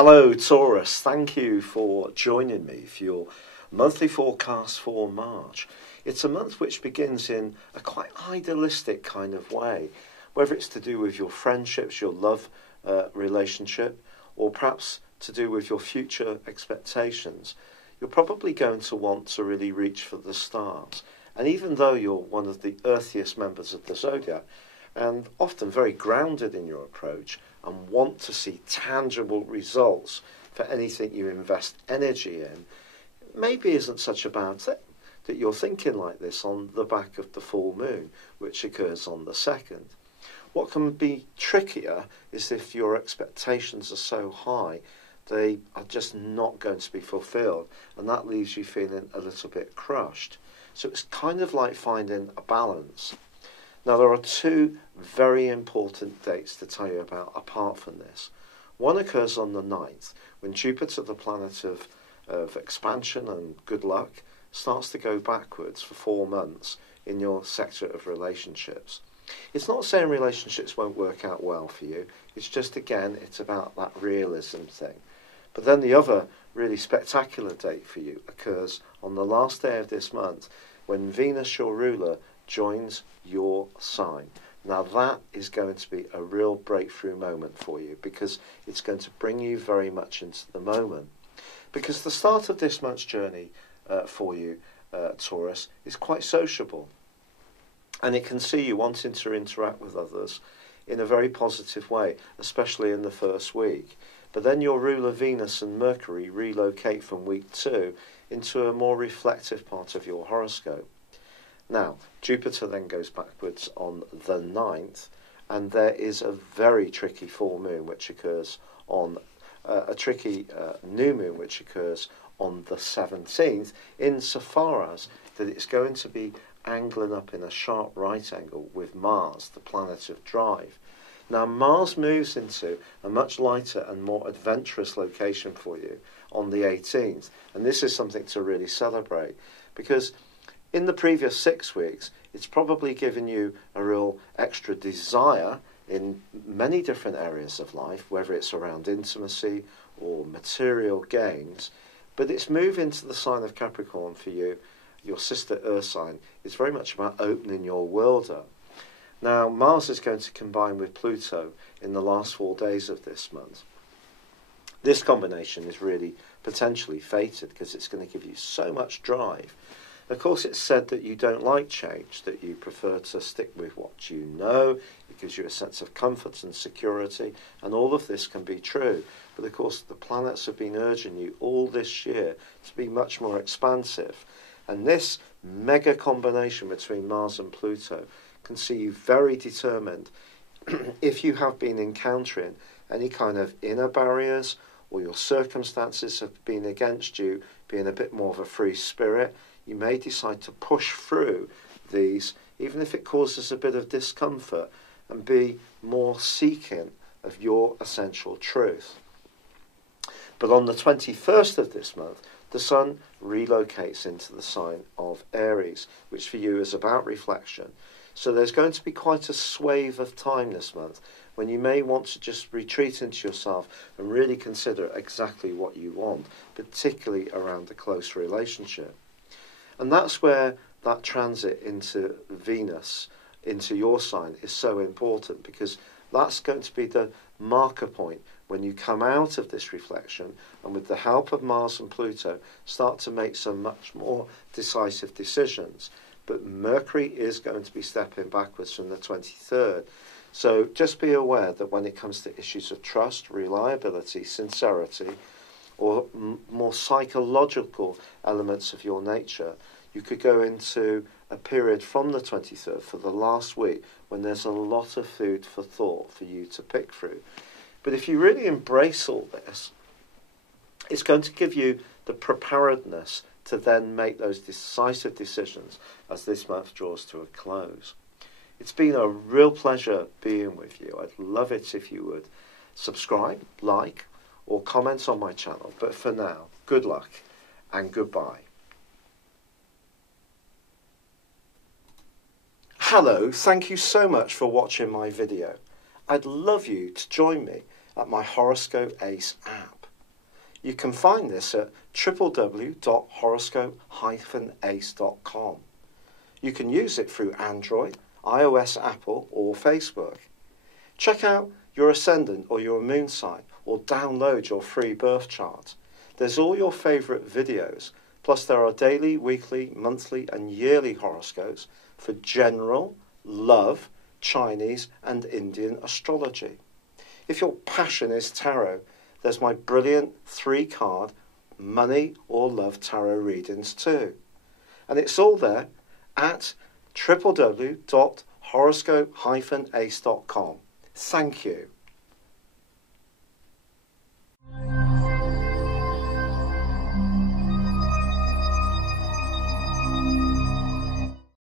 Hello Taurus, thank you for joining me for your monthly forecast for March. It's a month which begins in a quite idealistic kind of way, whether it's to do with your friendships, your love relationship, or perhaps to do with your future expectations. You're probably going to want to really reach for the stars. And even though you're one of the earthiest members of the Zodiac, and often very grounded in your approach, and want to see tangible results for anything you invest energy in, maybe isn't such a bad thing that you're thinking like this on the back of the full moon, which occurs on the 2nd. What can be trickier is if your expectations are so high, they are just not going to be fulfilled, and that leaves you feeling a little bit crushed. So it's kind of like finding a balance. Now, there are two very important dates to tell you about apart from this. One occurs on the 9th, when Jupiter, the planet of expansion and good luck, starts to go backwards for 4 months in your sector of relationships. It's not saying relationships won't work out well for you. It's just, again, it's about that realism thing. But then the other really spectacular date for you occurs on the last day of this month, when Venus, your ruler, joins your sign. Now that is going to be a real breakthrough moment for you, because it's going to bring you very much into the moment. Because the start of this month's journey for you, Taurus, is quite sociable. And it can see you wanting to interact with others in a very positive way, especially in the first week. But then your ruler Venus and Mercury relocate from week 2 into a more reflective part of your horoscope. Now, Jupiter then goes backwards on the 9th, and there is a very tricky full moon which occurs on a tricky new moon which occurs on the 17th, insofar as that it's going to be angling up in a sharp right angle with Mars, the planet of drive. Now, Mars moves into a much lighter and more adventurous location for you on the 18th, and this is something to really celebrate, because in the previous 6 weeks, it's probably given you a real extra desire in many different areas of life, whether it's around intimacy or material gains. But its move into the sign of Capricorn for you, your sister Earth sign, is very much about opening your world up. Now, Mars is going to combine with Pluto in the last 4 days of this month. This combination is really potentially fated, because it's going to give you so much drive. Of course, it's said that you don't like change, that you prefer to stick with what you know. It gives you a sense of comfort and security, and all of this can be true. But of course, the planets have been urging you all this year to be much more expansive. And this mega combination between Mars and Pluto can see you very determined if you have been encountering any kind of inner barriers, or your circumstances have been against you being a bit more of a free spirit. You may decide to push through these, even if it causes a bit of discomfort, and be more seeking of your essential truth. But on the 21st of this month, the Sun relocates into the sign of Aries, which for you is about reflection. So there's going to be quite a swathe of time this month when you may want to just retreat into yourself and really consider exactly what you want, particularly around a close relationship. And that's where that transit into Venus, into your sign, is so important, because that's going to be the marker point when you come out of this reflection, and with the help of Mars and Pluto, start to make some much more decisive decisions. But Mercury is going to be stepping backwards from the 23rd. So just be aware that when it comes to issues of trust, reliability, sincerity, or more psychological elements of your nature, you could go into a period from the 23rd for the last week when there's a lot of food for thought for you to pick through. But if you really embrace all this, it's going to give you the preparedness to then make those decisive decisions as this month draws to a close. It's been a real pleasure being with you. I'd love it if you would subscribe, like, or comment on my channel. But for now, good luck and goodbye. Hello, thank you so much for watching my video. I'd love you to join me at my Horoscope Ace app. You can find this at www.horoscope-ace.com. You can use it through Android, iOS, Apple, or Facebook. Check out your ascendant or your moon sign, or download your free birth chart. There's all your favourite videos, plus there are daily, weekly, monthly and yearly horoscopes for general, love, Chinese and Indian astrology. If your passion is tarot, there's my brilliant 3-card money or love tarot readings too. And it's all there at www.horoscope-ace.com. Thank you.